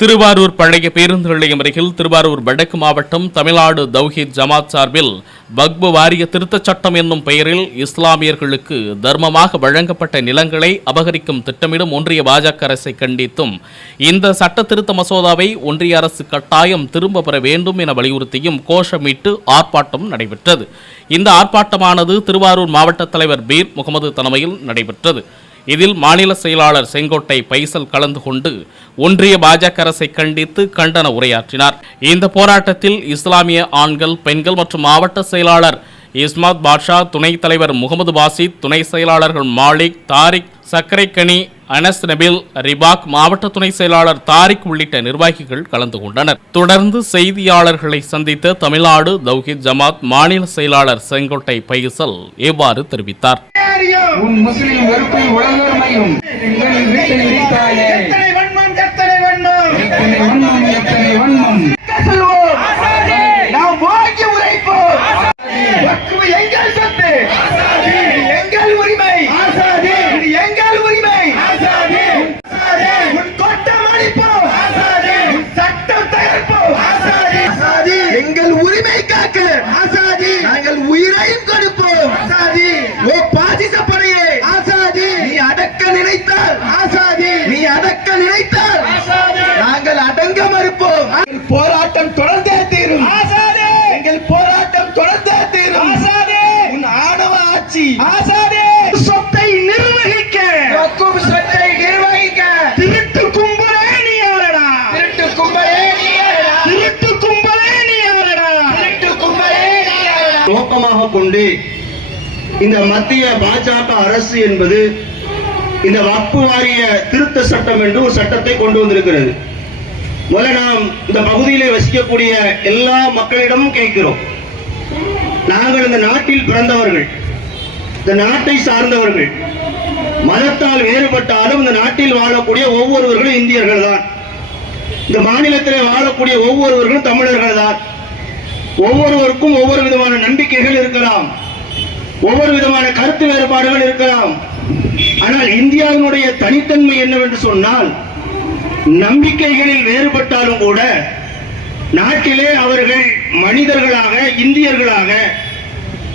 திருவாரூர் பழைய பேருந்து நிலையம் அருகில் திருவாரூர் வடக்கு மாவட்டம் தமிழ்நாடு தௌஹீத் ஜமாத் சார்பில் வக்பு வாரிய திருத்தச் சட்டம் என்னும் பெயரில் இஸ்லாமியர்களுக்கு தர்மமாக வழங்கப்பட்ட நிலங்களை அபகரிக்கும் திட்டமிடும் ஒன்றிய பாஜக அரசை கண்டித்தும் இந்த சட்ட திருத்த மசோதாவை ஒன்றிய அரசு கட்டாயம் திரும்ப பெற வேண்டும் என வலியுறுத்தியும் கோஷமிட்டு ஆர்ப்பாட்டம் நடைபெற்றது. இந்த ஆர்ப்பாட்டமானது திருவாரூர் மாவட்ட தலைவர் பீர் முகமது தலைமையில் நடைபெற்றது. இதில் மாநில செயலாளர் செங்கோட்டை பைசல் கலந்து கொண்டு ஒன்றிய பாஜக அரசை கண்டித்து கண்டன உரையாற்றினார். இந்த போராட்டத்தில் இஸ்லாமிய ஆண்கள் பெண்கள் மற்றும் மாவட்ட செயலாளர் இஸ்மாத் பாட்ஷா துணைத் தலைவர் முகமது பாசித் துணை செயலாளர்கள் மாலிக் தாரிக் சக்கரைக்கனி அனஸ் நபில் ரிபாக் மாவட்ட துணை செயலாளர் தாரிக் உள்ளிட்ட நிர்வாகிகள் கலந்து கொண்டனர். தொடர்ந்து செய்தியாளர்களை சந்தித்த தமிழ்நாடு தௌஹித் ஜமாத் மாநில செயலாளர் செங்கோட்டை பைசல் இவ்வாறு தெரிவித்தார்? உன் உயிரையும் கொடுப்போம். ஓ பாசிச படையே. நீ அடக்க நினைத்தால். நீ அடக்க நினைத்தால். நாங்கள் அடங்க மறுப்போம். போராட்டம் தொடர்ந்தே தீரும். எங்கள் போராட்டம் தொடர்ந்தே தீரும். உன் ஆணவ ஆட்சி. சொத்தை நோக்கமாக கொண்டு இந்த மத்திய பாஜக அரசு என்பது இந்த வக்பு வாரிய திருத்த சட்டம் என்று ஒரு சட்டத்தை கொண்டு வந்திருக்கிறது. முதல்ல நாம் இந்த பகுதியிலே வசிக்கக்கூடிய எல்லா மக்களிடமும் கேட்கிறோம். நாங்கள் இந்த நாட்டில் பிறந்தவர்கள் இந்த நாட்டை சார்ந்தவர்கள் மதத்தால் வேறுபட்டாலும் இந்த நாட்டில் வாழக்கூடிய ஒவ்வொருவர்களும் இந்தியர்கள் தான். இந்த மாநிலத்திலே வாழக்கூடிய ஒவ்வொருவர்களும் தமிழர்கள் தான். ஒவ்வொருவருக்கும் ஒவ்வொரு ஒவ்வொரு விதமான கருத்து வேறுபாடுகள் இருக்கலாம். ஆனால் இந்தியாவினுடைய தனித்தன்மை என்னவென்று சொன்னால் நம்பிக்கைகளில் வேறுபட்டாலும் கூட நாட்டிலே அவர்கள் மனிதர்களாக இந்தியர்களாக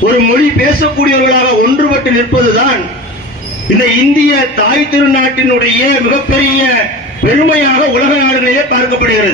ஒரு மொழி பேசக்கூடியவர்களாக ஒன்றுபட்டு நிற்பதுதான் இந்த இந்திய தாய் திருநாட்டினுடைய மிகப்பெரிய பெருமையாக உலக நாடுகளிலே பார்க்கப்படுகிறது.